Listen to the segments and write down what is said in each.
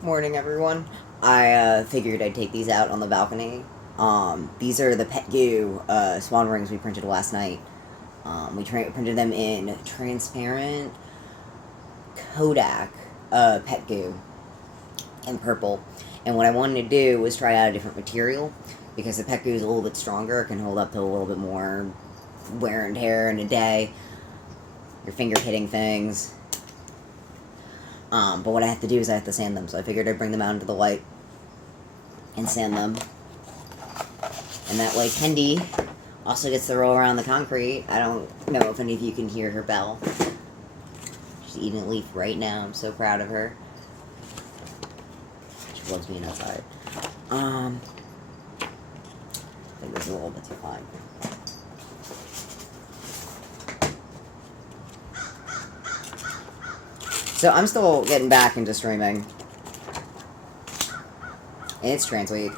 Morning, everyone. I figured I'd take these out on the balcony. These are the Pet Goo swan rings we printed last night. We printed them in transparent Kodak Pet Goo in purple. And what I wanted to do was try out a different material because the Pet Goo is a little bit stronger, it can hold up to a little bit more wear and tear in a day. Your finger hitting things. But what I have to do is I have to sand them, so I figured I'd bring them out into the light and sand them. And that way Kendi also gets to roll around the concrete. I don't know if any of you can hear her bell. She's eating a leaf right now. I'm so proud of her. She loves being outside. I think this is a little bit too fine. So I'm still getting back into streaming. And it's trans week.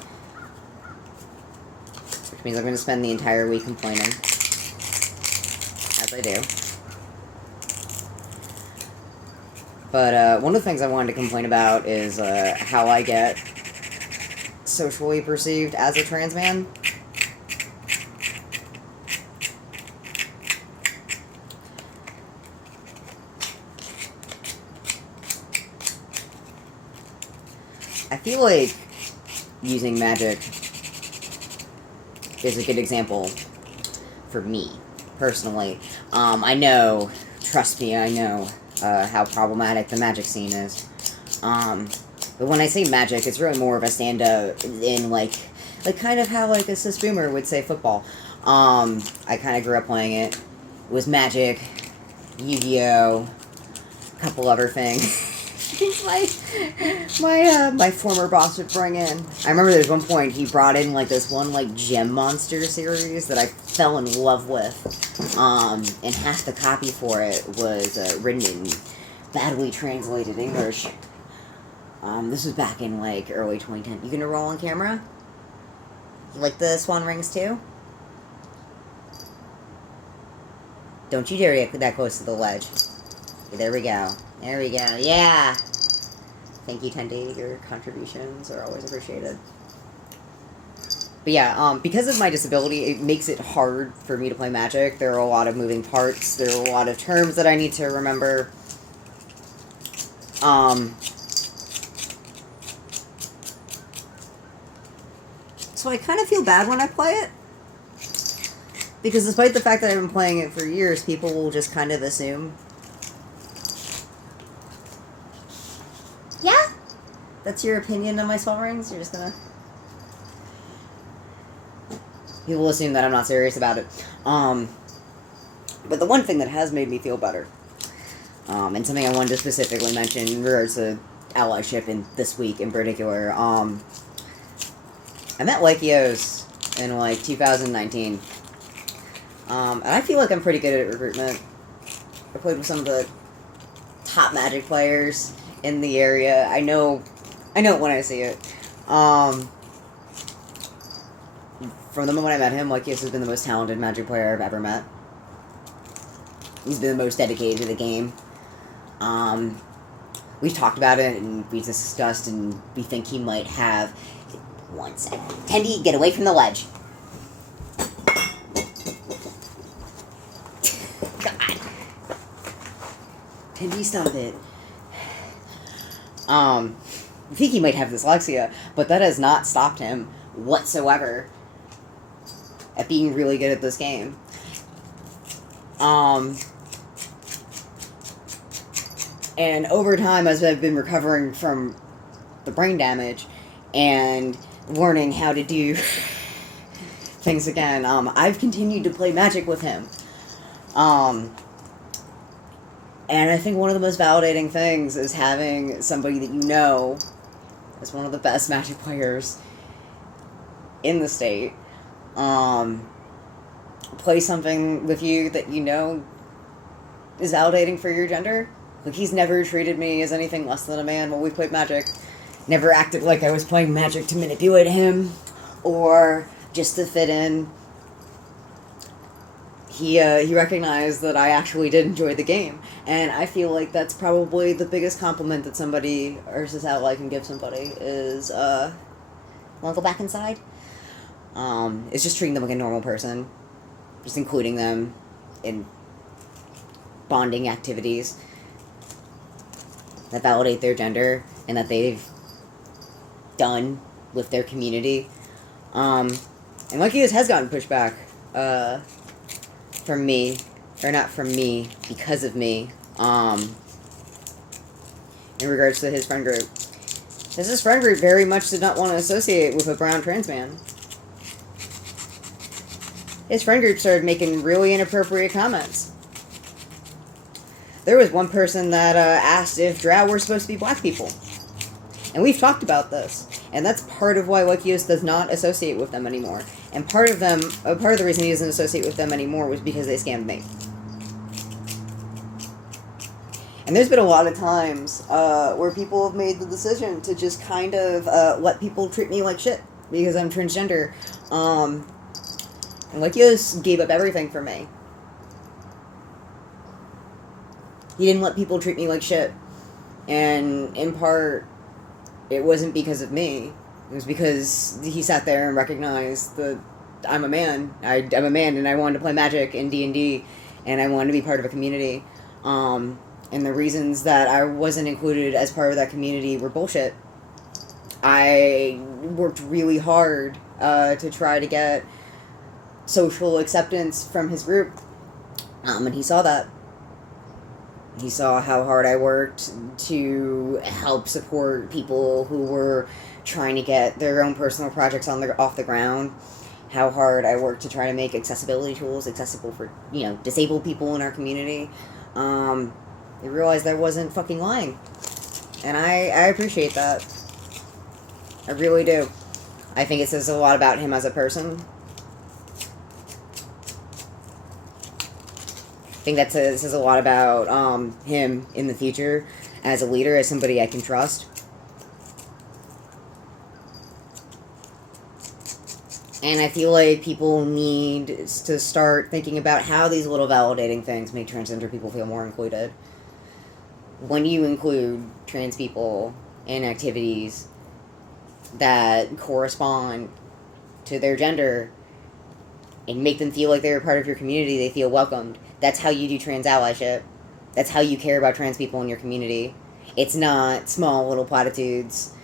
Which means I'm going to spend the entire week complaining. As I do. But one of the things I wanted to complain about is how I get socially perceived as a trans man. I feel like using magic is a good example for me, personally. I know, trust me, I know how problematic the magic scene is. But when I say magic, it's really more of a stand-up in, like kind of how, like, a cis boomer would say football. I kind of grew up playing it. It was Magic, Yu-Gi-Oh!, a couple other things. my former boss would bring in. I remember there's one point he brought in like this one like gem monster series that I fell in love with, and half the copy for it was written in badly translated English. This was back in like early 2010. You gonna roll on camera? You like the swan rings too? Don't you dare get that close to the ledge. There we go. There we go. Yeah. Thank you, Tendi. Your contributions are always appreciated. But yeah, because of my disability, it makes it hard for me to play Magic. There are a lot of moving parts. There are a lot of terms that I need to remember. So I kind of feel bad when I play it. Because despite the fact that I've been playing it for years, people will just kind of assume. Yeah? That's your opinion on my swan rings? You're just gonna... People assume that I'm not serious about it. But the one thing that has made me feel better, and something I wanted to specifically mention in regards to allyship in this week in particular, I met Lykios in, like, 2019. And I feel like I'm pretty good at recruitment. I played with some of the top Magic players in the area. I know it when I see it. From the moment I met him, Lykios has been the most talented Magic player I've ever met. He's been the most dedicated to the game. We've talked about it, and we've discussed, and we think he might have... One second. Tendi, get away from the ledge. God. Tendi, stop it. I think he might have dyslexia, but that has not stopped him whatsoever at being really good at this game. And over time, as I've been recovering from the brain damage and learning how to do things again, I've continued to play Magic with him. And I think one of the most validating things is having somebody that you know is one of the best Magic players in the state play something with you that you know is validating for your gender. Like, he's never treated me as anything less than a man when we played Magic. Never acted like I was playing Magic to manipulate him or just to fit in. he recognized that I actually did enjoy the game, and I feel like that's probably the biggest compliment that somebody or this ally can give somebody is wanna go back inside? It's just treating them like a normal person, just including them in bonding activities that validate their gender and that they've done with their community. And Lykios has gotten pushback from me, or not from me, because of me, in regards to his friend group. Because his friend group very much did not want to associate with a brown trans man. His friend group started making really inappropriate comments. There was one person that asked if drow were supposed to be black people. And we've talked about this. And that's part of why Lykios does not associate with them anymore. And part of the reason he doesn't associate with them anymore was because they scammed me. And there's been a lot of times where people have made the decision to just kind of let people treat me like shit because I'm transgender. And Lykios gave up everything for me. He didn't let people treat me like shit. And in part, it wasn't because of me. It was because he sat there and recognized that I'm a man. I'm a man, and I wanted to play Magic in D&D, and I wanted to be part of a community. And the reasons that I wasn't included as part of that community were bullshit. I worked really hard to try to get social acceptance from his group, and he saw that. He saw how hard I worked to help support people who were trying to get their own personal projects off the ground. How hard I worked to try to make accessibility tools accessible for, disabled people in our community. They realized I wasn't fucking lying. And I appreciate that. I really do. I think it says a lot about him as a person. I think that says a lot about him in the future as a leader, as somebody I can trust. And I feel like people need to start thinking about how these little validating things make transgender people feel more included. When you include trans people in activities that correspond to their gender and make them feel like they're a part of your community, they feel welcomed. That's how you do trans allyship. That's how you care about trans people in your community. It's not small little platitudes.